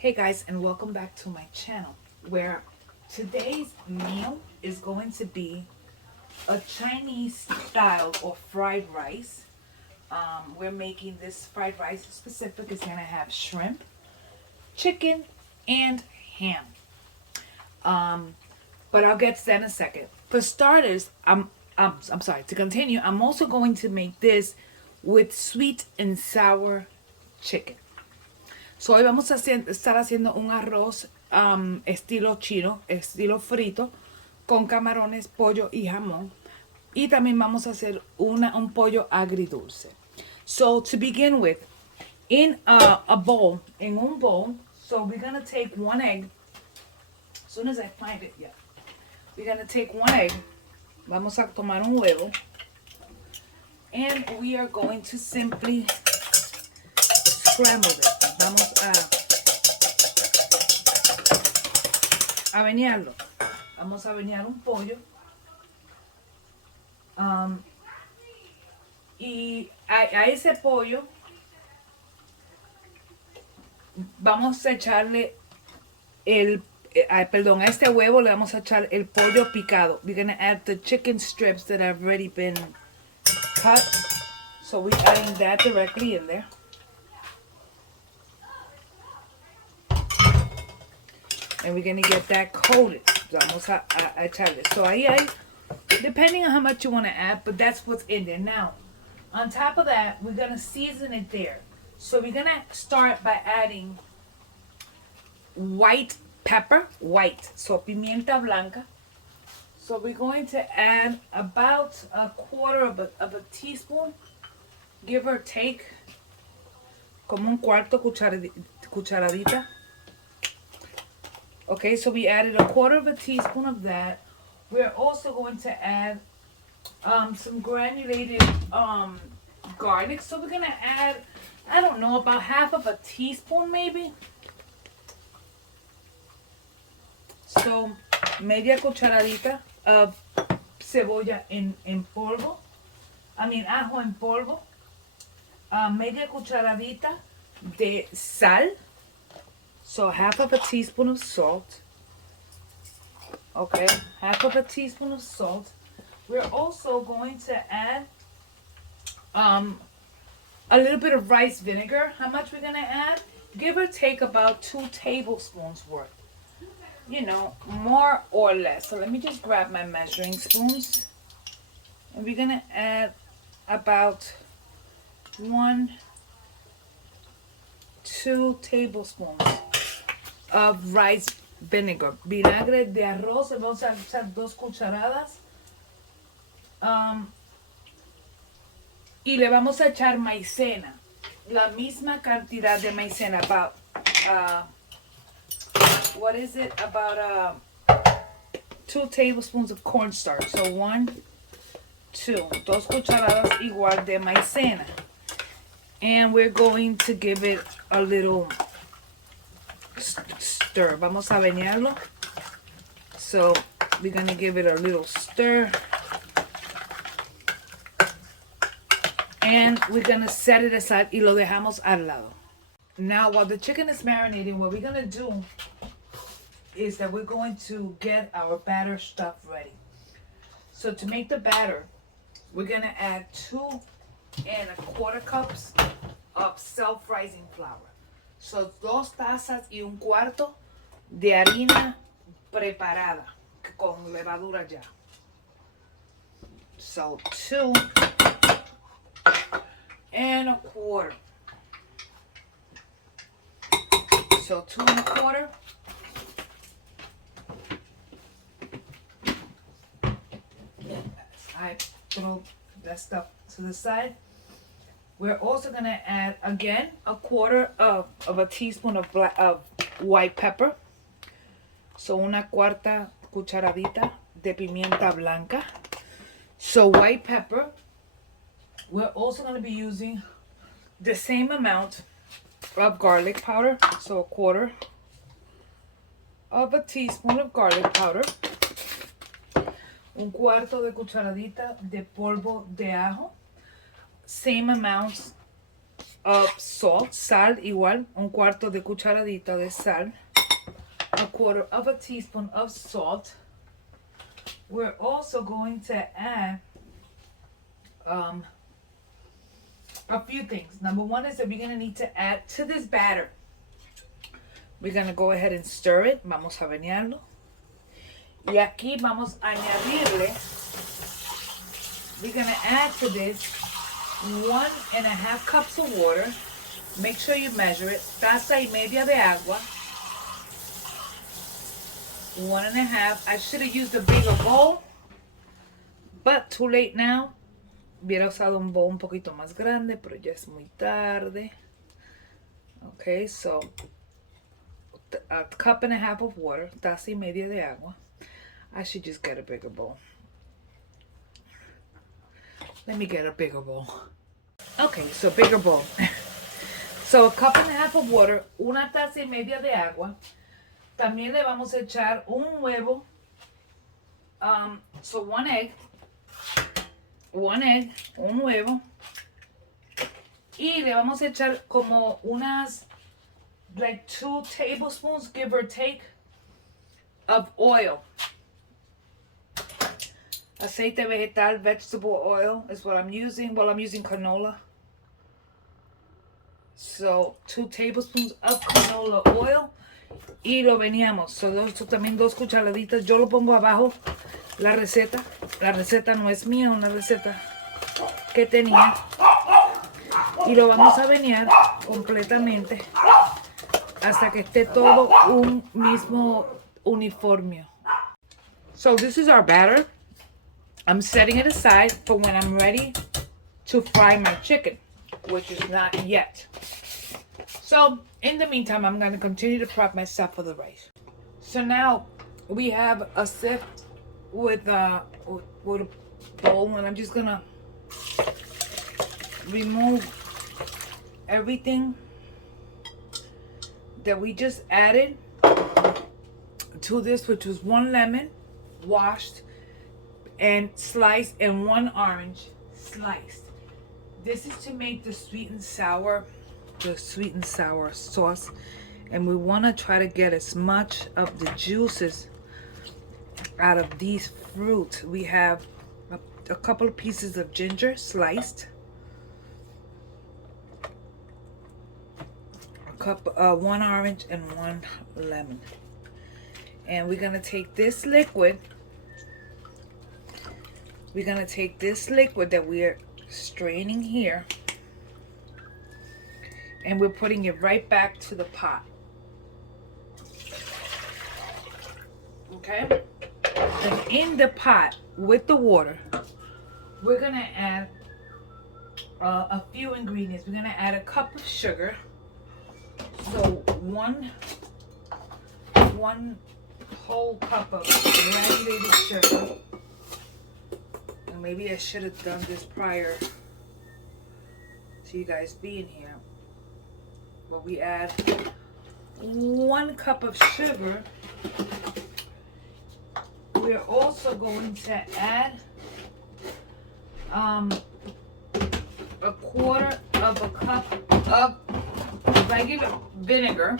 Hey guys, and welcome back to my channel, where today's meal is going to be a Chinese style or fried rice. We're making this fried rice specific. It's gonna have shrimp, chicken, and ham. But I'll get to that in a second. For starters, I'm sorry. To continue, I'm also going to make this with sweet and sour chicken. So hoy vamos a estar haciendo un arroz estilo chino, estilo frito, con camarones, pollo y jamón. Y también vamos a hacer un pollo agridulce. So to begin with, in a bowl, en un bowl, so we're going to take one egg. As soon as I find it, yeah. We're going to take one egg. Vamos a tomar un huevo. And we are going to simply scramble it. Vamos a bañarlo. Vamos a bañar un pollo. Y a ese pollo vamos a echarle a este huevo le vamos a echar el pollo picado. We're gonna add the chicken strips that have already been cut. So we're adding that directly in there. And we're going to get that coated. Vamos a echarle. So ahí hay, depending on how much you want to add, but that's what's in there. Now, on top of that, we're going to season it there. So we're going to start by adding white pepper, so pimienta blanca. So we're going to add about a quarter of a teaspoon, give or take, como un cuarto cucharadita. Okay, so we added a quarter of a teaspoon of that. We're also going to add some granulated garlic. So we're going to add, I don't know, about half of a teaspoon maybe. So, media cucharadita of cebolla en polvo. Ajo en polvo. Media cucharadita de sal. So half of a teaspoon of salt. Okay, half of a teaspoon of salt. We're also going to add a little bit of rice vinegar. How much we're going to add? Give or take about 2 tablespoons worth. You know, more or less. So let me just grab my measuring spoons. And we're going to add about 2 tablespoons of rice vinegar. Vinagre de arroz, vamos a echar 2 cucharadas. Y le vamos a echar maicena. La misma cantidad de maicena. About, what is it? About 2 tablespoons of cornstarch. So 1, 2. 2 cucharadas igual de maicena. And we're going to give it a little stir. Vamos a bañarlo. So we're going to give it a little stir. And we're going to set it aside y lo dejamos al lado. Now, while the chicken is marinating, what we're going to do is that we're going to get our batter stuff ready. So to make the batter, we're going to add 2¼ cups of self-rising flour. So 2 tazas y 1/4 de harina preparada con levadura ya. So 2¼ So 2¼ I throw that stuff to the side. We're also going to add, again, a quarter of a teaspoon of white pepper. So 1/4 cucharadita de pimienta blanca. So white pepper. We're also going to be using the same amount of garlic powder. So 1/4 of a teaspoon of garlic powder. 1/4 de cucharadita de polvo de ajo. Same amounts of salt, sal igual, un cuarto de cucharadita de sal, a quarter of a teaspoon of salt. We're also going to add a few things. Number one is that we're going to need to add to this batter. We're going to go ahead and stir it. Vamos a bañarlo. Y aquí vamos a añadirle, we're going to add to this 1.5 cups of water. Make sure you measure it. Taza y media de agua. 1.5. I should have used a bigger bowl, but too late now. Hubiera usado un bowl un poquito más grande, pero ya es muy tarde. Okay, so a cup and a half of water, taza y media de agua. I should just get a bigger bowl. Let me get a bigger bowl. Okay, so bigger bowl. So a cup and a half of water, una taza y media de agua. También le vamos a echar un huevo. So one egg, un huevo. Y le vamos a echar como unas, like 2 tablespoons, give or take, of oil. Aceite vegetal, vegetable oil is what I'm using. Well, I'm using canola. So 2 tablespoons of canola oil. Y lo veníamos. So también 2 cucharaditas. Yo lo pongo abajo. La receta. La receta no es mía, una receta que tenía. Y lo vamos a venear completamente hasta que esté todo un mismo uniforme. So this is our batter. I'm setting it aside for when I'm ready to fry my chicken, which is not yet. So in the meantime, I'm going to continue to prep myself for the rice. So now we have a sieve with a bowl, and I'm just going to remove everything that we just added to this, which was 1 lemon washed and sliced and 1 orange sliced. This is to make the sweet and sour sauce, and we want to try to get as much of the juices out of these fruits. We have a couple of pieces of ginger sliced, a 1 orange and 1 lemon, and we're gonna take this liquid. We're gonna take this liquid that we're straining here, and we're putting it right back to the pot. Okay? And in the pot with the water, we're gonna add a few ingredients. We're gonna add a cup of sugar. So one whole cup of granulated sugar. And maybe I should have done this prior to you guys being here. But we add 1 cup of sugar. We're also going to add a quarter of a cup of regular vinegar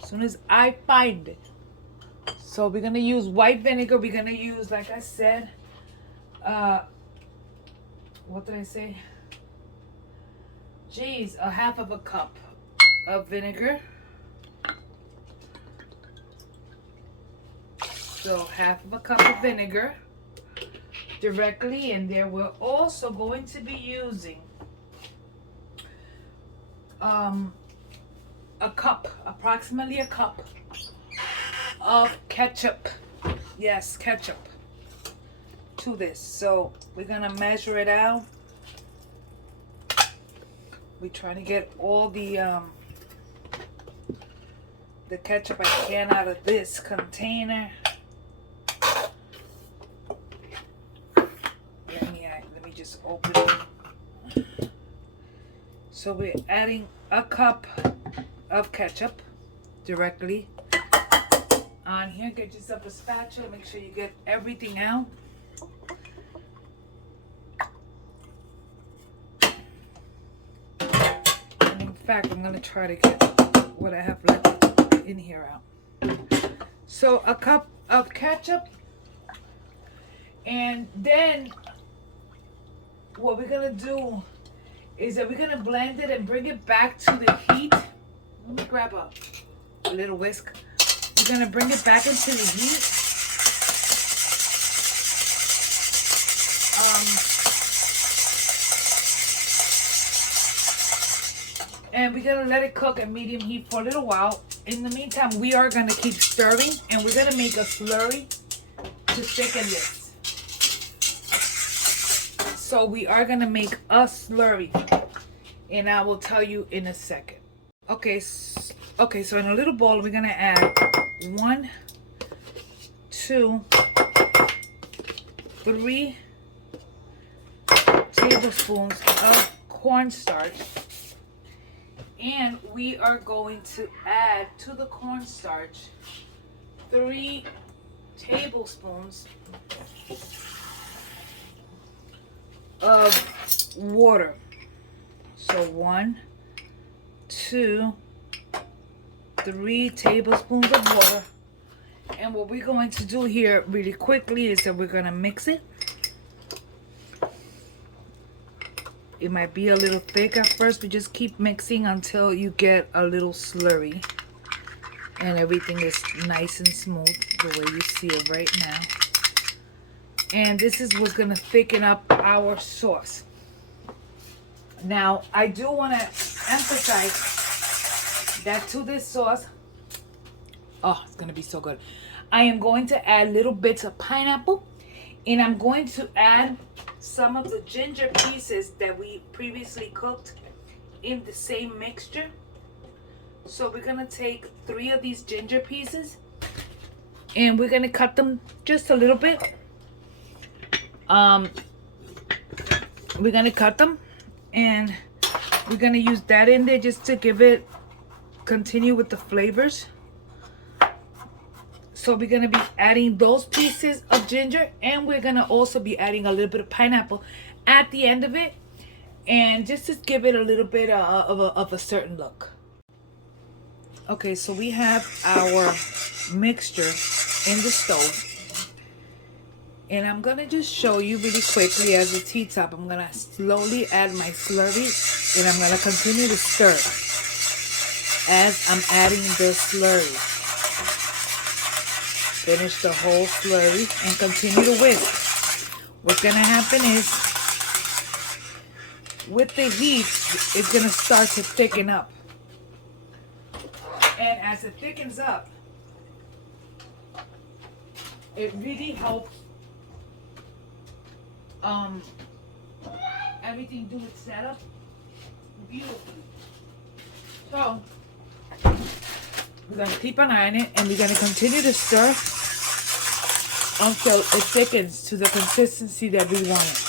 as soon as I find it. So we're gonna use white vinegar. We're gonna use, like I said, what did I say? Geez, a half of a cup of vinegar. So half of a cup of vinegar directly in there. We're also going to be using a cup, approximately a cup of ketchup. Yes, ketchup to this. So we're gonna measure it out. We're trying to get all the ketchup I can out of this container. Let me just open it. So we're adding a cup of ketchup directly on here. Get yourself a spatula. Make sure you get everything out. fact, I'm gonna try to get what I have left in here out. So a cup of ketchup, and then what we're gonna do is that we're gonna blend it and bring it back to the heat. Let me grab a little whisk. We're gonna bring it back into the heat. And we're gonna let it cook at medium heat for a little while. In the meantime, we are gonna keep stirring, and we're gonna make a slurry to thicken this. So we are gonna make a slurry, and I will tell you in a second. Okay, so in a little bowl, we're gonna add 1, 2, 3 tablespoons of cornstarch. And we are going to add to the cornstarch 3 tablespoons of water. So 1, 2, 3 tablespoons of water. And what we're going to do here really quickly is that we're going to mix it. It might be a little thick at first, but just keep mixing until you get a little slurry. And everything is nice and smooth the way you see it right now. And this is what's going to thicken up our sauce. Now, I do want to emphasize that to this sauce, oh, it's going to be so good. I am going to add little bits of pineapple, and I'm going to add some of the ginger pieces that we previously cooked in the same mixture. So we're going to take 3 of these ginger pieces, and we're going to cut them just a little bit. We're going to cut them, and we're going to use that in there just to give it, continue with the flavors. So we're going to be adding those pieces of ginger, and we're going to also be adding a little bit of pineapple at the end of it, and just to give it a little bit of a certain look. Okay, so we have our mixture in the stove, and I'm going to just show you really quickly as it heats up. I'm going to slowly add my slurry, and I'm going to continue to stir as I'm adding the slurry. Finish the whole slurry and continue to whisk. What's going to happen is, with the heat, it's going to start to thicken up. And as it thickens up, it really helps everything do its setup beautifully. So we're going to keep an eye on it, and we're going to continue to stir until it thickens to the consistency that we want it.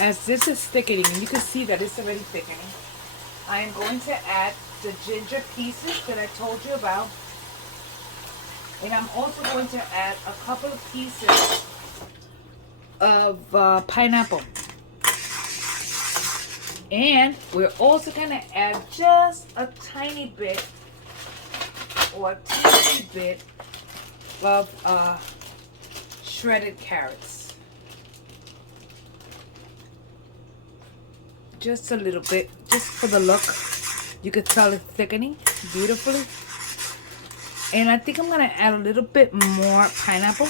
As this is thickening, and you can see that it's already thickening, I am going to add the ginger pieces that I told you about. And I'm also going to add a couple of pieces of pineapple. And we're also going to add just a tiny bit or a teeny bit of shredded carrots. Just a little bit, just for the look. You could tell it's thickening beautifully. And I think I'm going to add a little bit more pineapple.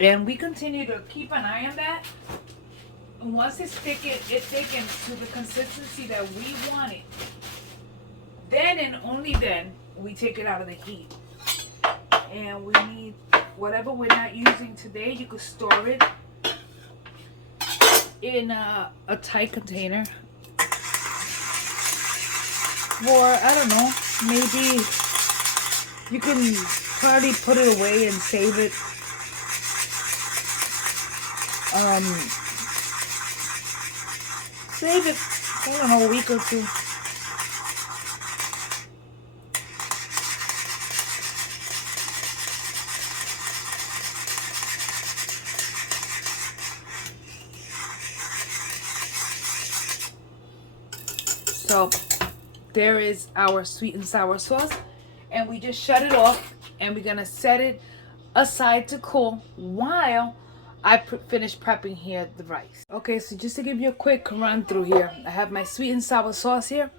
And we continue to keep an eye on that. And once it's thickened, it thickens to the consistency that we want it. Then and only then, we take it out of the heat. And we need, whatever we're not using today, you could store it in a tight container. Or, I don't know, maybe you can probably put it away and save it. Save it, I don't know, a week or 2. So there is our sweet and sour sauce, and we just shut it off, and we're gonna set it aside to cool while I finish prepping here the rice. Okay, so just to give you a quick run through here, I have my sweet and sour sauce here.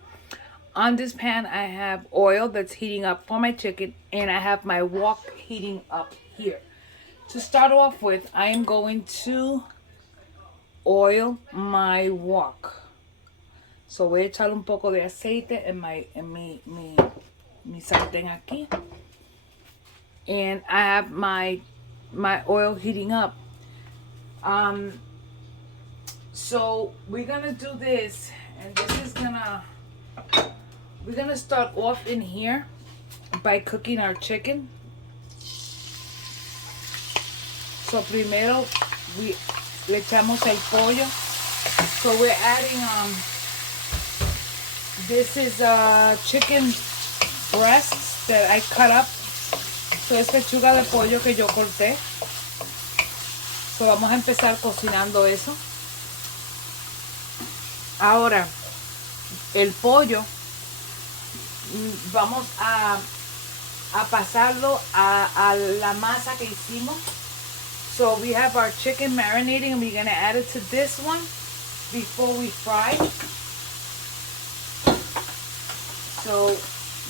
On this pan, I have oil that's heating up for my chicken, and I have my wok heating up here. To start off with, I am going to oil my wok. So voy a echar un poco de aceite en mi sartén aquí. And I have my oil heating up. So we're gonna do this, and we're gonna start off in here by cooking our chicken. So primero le echamos el pollo. So we're adding this is chicken breasts that I cut up. So es pechuga de pollo que yo corté. So vamos a empezar cocinando eso. Ahora el pollo vamos a pasarlo a la masa que hicimos. So we have our chicken marinating, and we're gonna add it to this one before we fry. So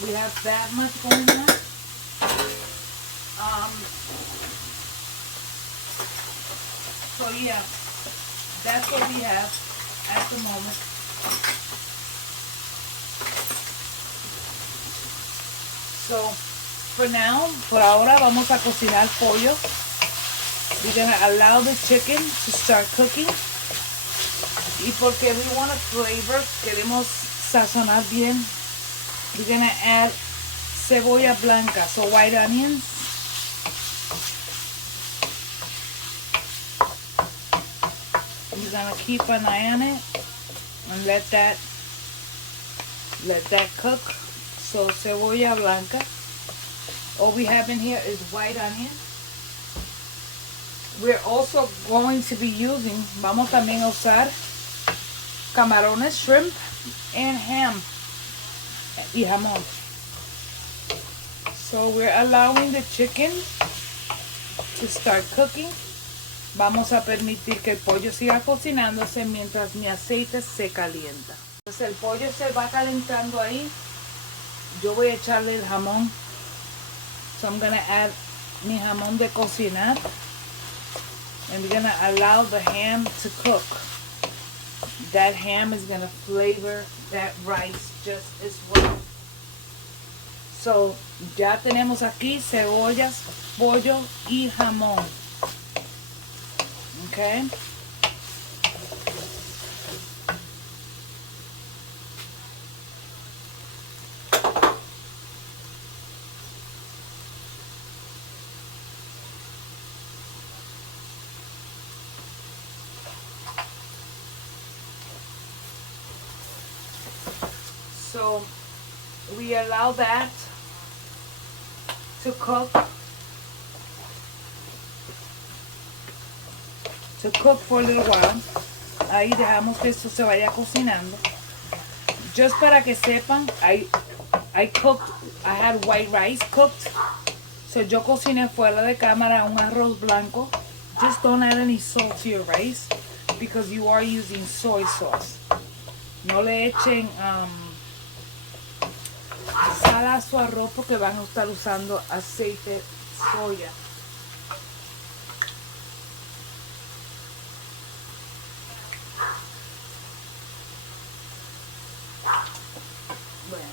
we have that much going on. So yeah, that's what we have at the moment. So for now, por ahora vamos a cocinar pollo. We're gonna allow the chicken to start cooking. Y porque we want a flavor, queremos sazonar bien, we're gonna add cebolla blanca, so white onions. We're gonna keep an eye on it and let that cook. So cebolla blanca. All we have in here is white onion. We're also going to be using, vamos también a usar camarones, shrimp, and ham y jamón. So we're allowing the chicken to start cooking. Vamos a permitir que el pollo siga cocinándose mientras mi aceite se calienta. Entonces el pollo se va calentando ahí. Yo voy a echarle el jamón. So I'm going to add mi jamón de cocinar. And we're going to allow the ham to cook. That ham is going to flavor that rice just as well. So, ya tenemos aquí cebollas, pollo y jamón. Okay. So we allow that to cook for a little while. Ahí dejamos que esto se vaya cocinando. Just para que sepan, I had white rice cooked. So yo cociné fuera de cámara un arroz blanco. Just don't add any salt to your rice because you are using soy sauce. No le echen sal a su arroz porque van a estar usando aceite soya. Bueno,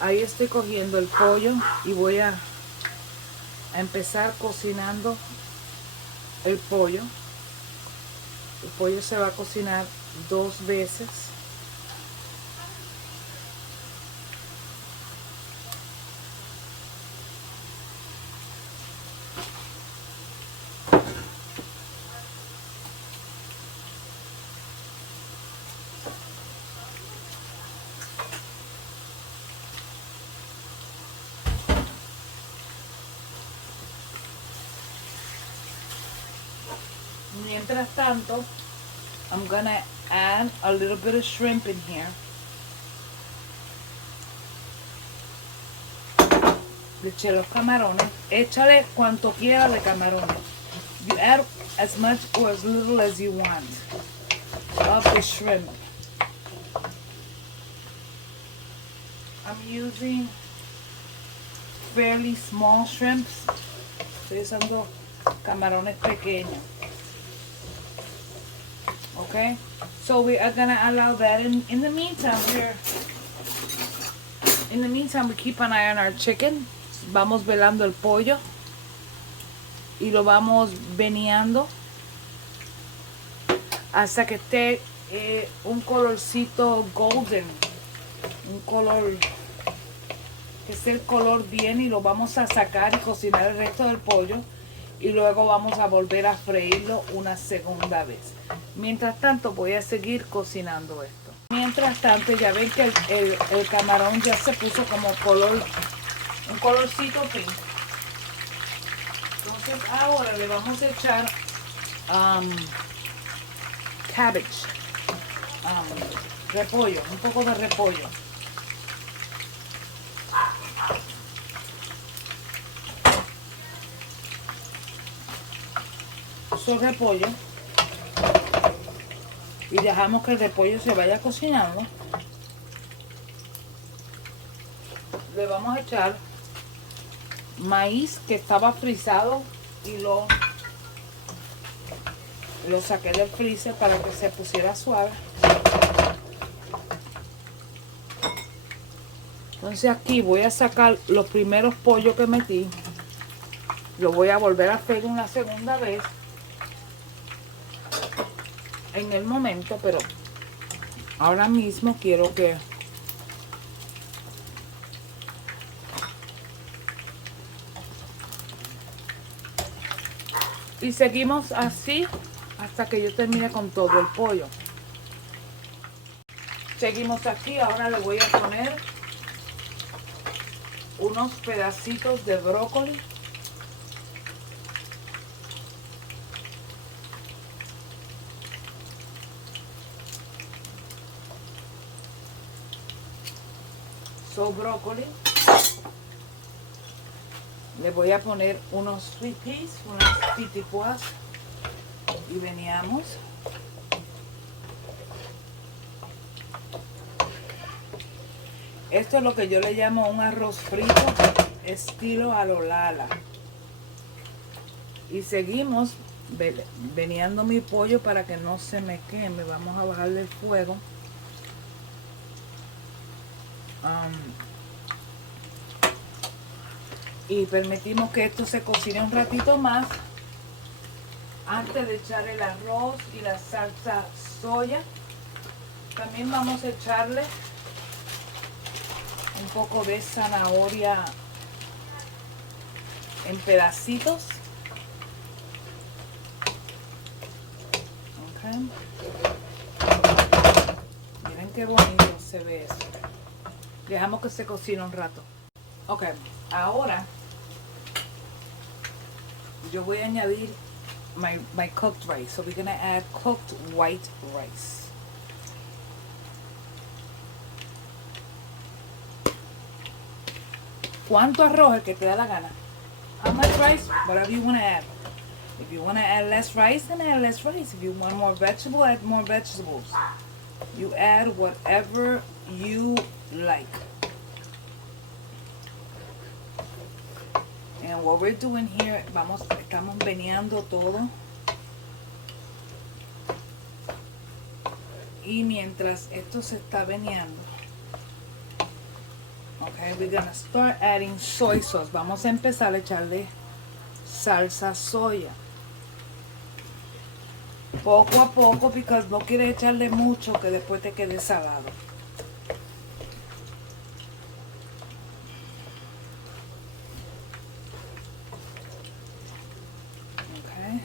ahí estoy cogiendo el pollo y voy a empezar cocinando el pollo. El pollo se va a cocinar 2 veces. Mientras tanto, I'm gonna add a little bit of shrimp in here. Le eché los camarones. Échale cuanto quiera de camarones. You add as much or as little as you want of the shrimp. I'm using fairly small shrimps. Estoy usando camarones pequeños. Okay, so we are gonna allow that. In the meantime, we keep an eye on our chicken. Vamos velando el pollo y lo vamos veneando hasta que esté un colorcito golden, un color que esté el color bien, y lo vamos a sacar y cocinar el resto del pollo, y luego vamos a volver a freírlo una segunda vez. Mientras tanto voy a seguir cocinando esto. Mientras tanto, ya ven que el camarón ya se puso como color, un colorcito pink. Entonces ahora le vamos a echar cabbage, repollo, un poco de repollo. Uso repollo y dejamos que el repollo se vaya cocinando. Le vamos a echar maíz que estaba frisado y lo saqué del freezer para que se pusiera suave. Entonces aquí voy a sacar los primeros pollos que metí. Lo voy a volver a freír una segunda vez en el momento, pero ahora mismo quiero que y seguimos así hasta que yo termine con todo el pollo. Seguimos aquí. Ahora le voy a poner unos pedacitos de brócoli. Brócoli. Le voy a poner unos sweet peas, unas pitipuas, y veníamos. Esto es lo que yo le llamo un arroz frito estilo a lo Lala. Y seguimos veneando mi pollo para que no se me queme. Vamos a bajarle el fuego. Y permitimos que esto se cocine un ratito más antes de echar el arroz y la salsa soya. También vamos a echarle un poco de zanahoria en pedacitos. Okay. Miren qué bonito se ve eso. Dejamos que se cocine un rato. Ok, ahora yo voy a añadir my cooked rice. So we're going to add cooked white rice. ¿Cuánto arroz el que te da la gana? How much rice? Whatever you want to add. If you want to add less rice, then add less rice. If you want more vegetable, add more vegetables. You add whatever you like. And what we're doing here, estamos veneando todo. Y mientras esto se está veneando, okay, we're gonna start adding soy sauce. Vamos a empezar a echarle salsa soya. Poco a poco, porque no quieres echarle mucho que después te quede salado.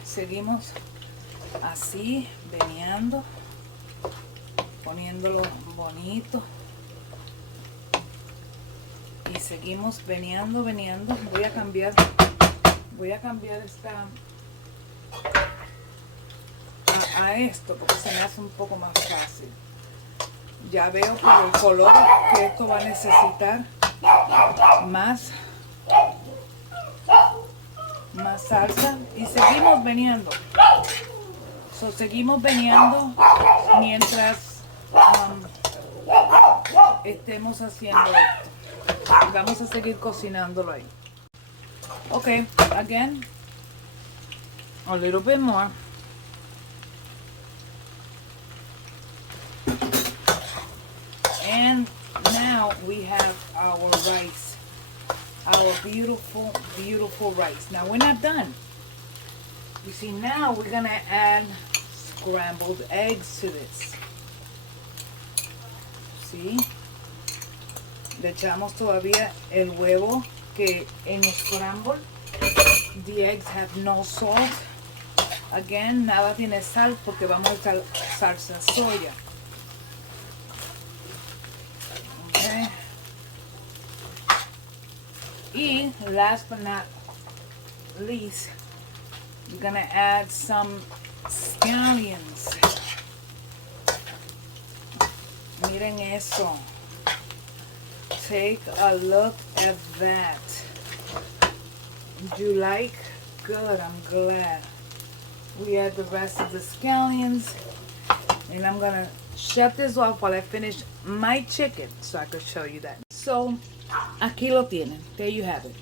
Seguimos así, veneando, poniéndolo bonito, y seguimos veneando. Voy a cambiar esta a esto porque se me hace un poco más fácil. Ya veo por el color que esto va a necesitar más más salsa y seguimos veniendo. So, seguimos veniendo mientras estemos haciendo esto. Y vamos a seguir cocinándolo ahí. Okay, again, a little bit more. And now we have our rice. Our beautiful, beautiful rice. Now we're not done. You see, now we're gonna add scrambled eggs to this. See? Le echamos todavía el huevo que en el scramble. The eggs have no salt. Again, nada tiene sal porque vamos a usar salsa soya. Okay. Y last but not least, we're gonna add some scallions. Miren eso. Take a look at that. Do you like? Good, I'm glad. We add the rest of the scallions. And I'm gonna shut this off while I finish my chicken so I can show you that. So, aquí lo tienen. There you have it.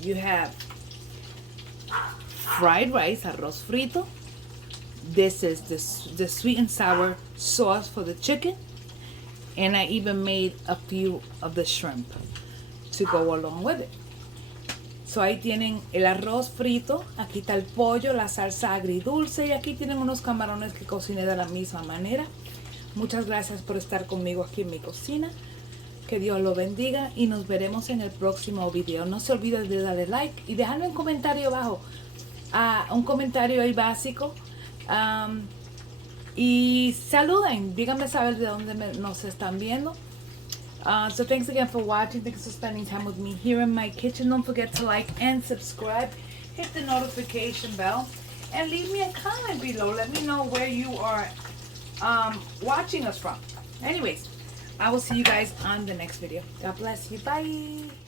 You have fried rice, arroz frito. This is the sweet and sour sauce for the chicken. And I even made a few of the shrimp to go along with it. So ahí tienen el arroz frito, aquí está el pollo, la salsa agridulce y aquí tienen unos camarones que cociné de la misma manera. Muchas gracias por estar conmigo aquí en mi cocina. Que Dios lo bendiga y nos veremos en el próximo video. No se olviden de darle like y dejarme un comentario abajo. Un comentario ahí básico. Y saluden, díganme saber de dónde nos están viendo. So thanks again for watching. Thanks for spending time with me here in my kitchen. Don't forget to like and subscribe. Hit the notification bell. And leave me a comment below. Let me know where you are watching us from. Anyways, I will see you guys on the next video. God bless you. Bye.